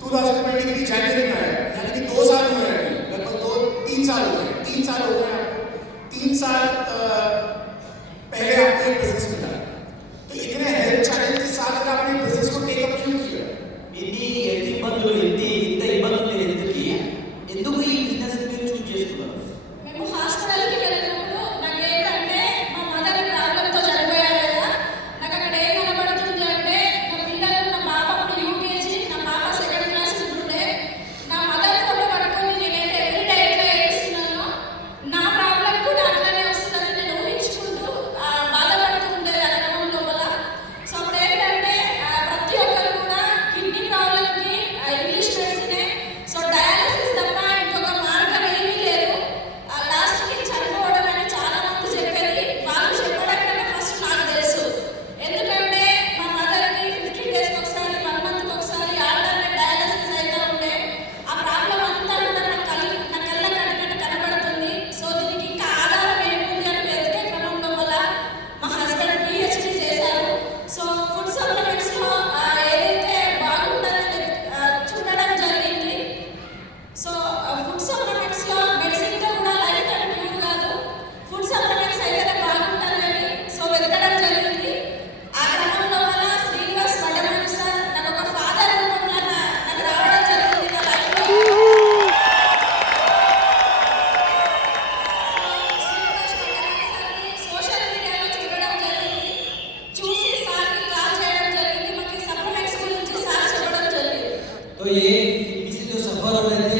2023 जनवरी में आया, यानी कि 2 साल हुए हैं, लगभग 3 साल हो गए, 3 साल हो गए आपको। 3 साल पहले आपको एक बिजनेस मिला, तो इतने हेल्थ चैलेंज के साथ अगर आपने बिजनेस को टेक अप क्यों किया? ఎన్ని ఇబ్బందులు ఇంత ఇబ్బందులు ఎందుకు ఈ బిజినెస్ చూస్ చేసుకున్నారు? మేము హాస్పిటల్కి వెళ్ళినప్పుడు నాకు ఏంటంటే మా మదర్ ప్రాబ్లంతో చనిపోయారు కదా, నాకు అక్కడ ఏం కనబడుతుంది అంటే నా పిల్లలు, నా పాప అప్పుడు యూకేజీ, నా పాప సెకండ్ క్లాస్ ఉంటుండే, నా మదర్ ఫోటో పట్టుకొని నేనైతే ఎవ్రీడే ఎట్లా ఏడుస్తున్నానో నా ప్రాబ్లం కూడా అట్లనే వస్తుందని నేను ఊహించుకుంటూ బాధపడుతూ ఉండేది ఆ క్రమం లోపల. సో అప్పుడు ఏంటంటే ప్రతి ఒక్కరు కూడా కిడ్నీ ప్రాబ్లంకి ఇంగ్లీష్ మెడిసినే, సో డయాలసిస్ తప్ప ఇంకొక మార్గం ఏమీ లేదు, లాస్ట్కి చనిపోవడం అని చాలా మంది చెప్పేది. వాళ్ళు చెప్పడం కన్నా ఫస్ట్ నాకు తెలుసు, ఎందుకంటే మా మదర్కి 15 డేస్కి ఒకసారి, 1 మంత్కి ఒకసారి ఆల్టర్నేట్ డయాలసిస్ అయితే ఉండే. ఆ ప్రాబ్లం అంతా కూడా నా కళ్ళ కట్టినట్టు కనబడుతుంది. సో దీనికి ఇంకా ఆధారం ఏముంది అని వెతికే క్రమం లోపల మా హస్బెండ్ పిహెచ్డి చేశారు. సో ఫుడ్ సప్లిమెంట్స్లో ఏదైతే బాగుంటుందని చూడడం జరిగింది. సో ఫుడ్ సప్లిమెంట్స్లో మెడిసిన్తో కూడా లైఫ్ అండ్ ప్యూర్ కాదు, ఫుడ్ సప్లిమెంట్స్ అయితేనే బాగుంటుందని సో వెతకడం జరిగింది. ఆ క్రమం లోపల శ్రీనివాస్ వడ్డమని సార్ నాకు ఒక ఫాదర్ రూపంలో నాకు రావడం జరిగింది నా లైఫ్లో. శ్రీనివాస్ వడ్డమని సార్ని సోషల్ మీడియాలో చూడడం జరిగింది. చూసి సార్కి కాల్ చేయడం జరిగింది. మాకు సప్లిమెంట్స్ గురించి సార్ చెప్పడం జరిగింది. तो ये किसी जो सफर हो रहे थे